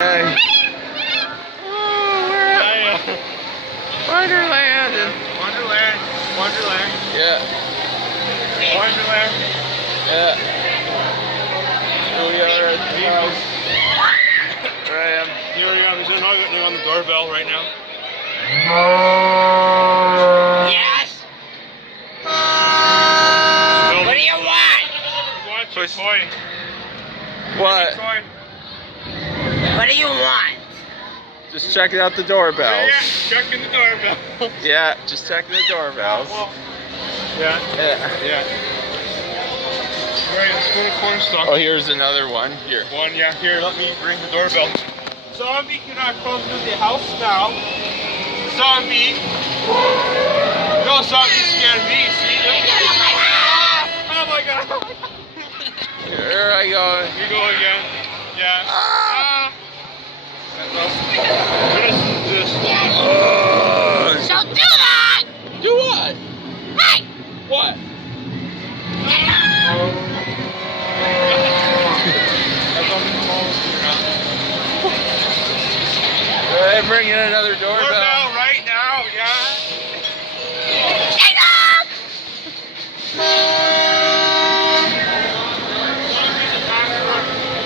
Hey. Oh, we're at Wonderland. Wonderland. Yeah. Wonderland. Yeah. Here we are at the house. Here I am. Here we are. He's knocking on the doorbell right now. Yes? What do you want? Watch your toy. What? Toy. What do you want? Just checking out the doorbells. Yeah, checking the doorbell. Yeah, just checking the doorbells. Yeah. Yeah. Right, let's go to Cornstalk. Oh, here's another one. Here. Yeah, here, let me ring the doorbell. Zombie cannot come to the house now. Zombie. No, zombie scared me, see? Oh my god. Here I go. Here we go again. Yeah. What is this? Don't do that! Do what? Hey! What? I'm bringing another doorbell. Doorbell right now, yeah.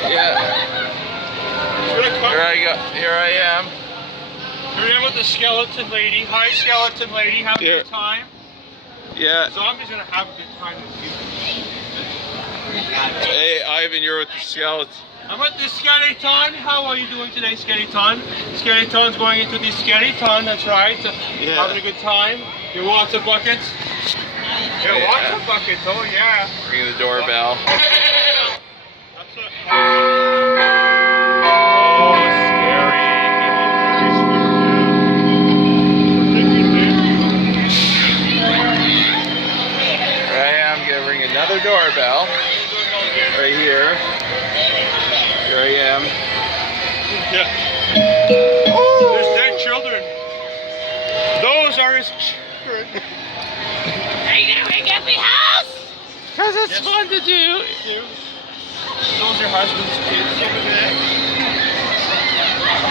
Yeah. Here I am. Here I am with the skeleton lady. Hi, skeleton lady. Having a good time? Yeah. Zombie's gonna have a good time with you. Hey, Ivan, you're with the skeleton. I'm with the skeleton. How are you doing today, skeleton? Skeleton's going into the skeleton, that's right. Yeah. Having a good time. Your water buckets. Your water buckets, oh yeah. Ringing the doorbell. That's it. Another doorbell. Right here. Here I am. Yeah. There's dead children. Those are his children. Are you gonna ring every house? Because it's fun to do. Those are husband's kids over there.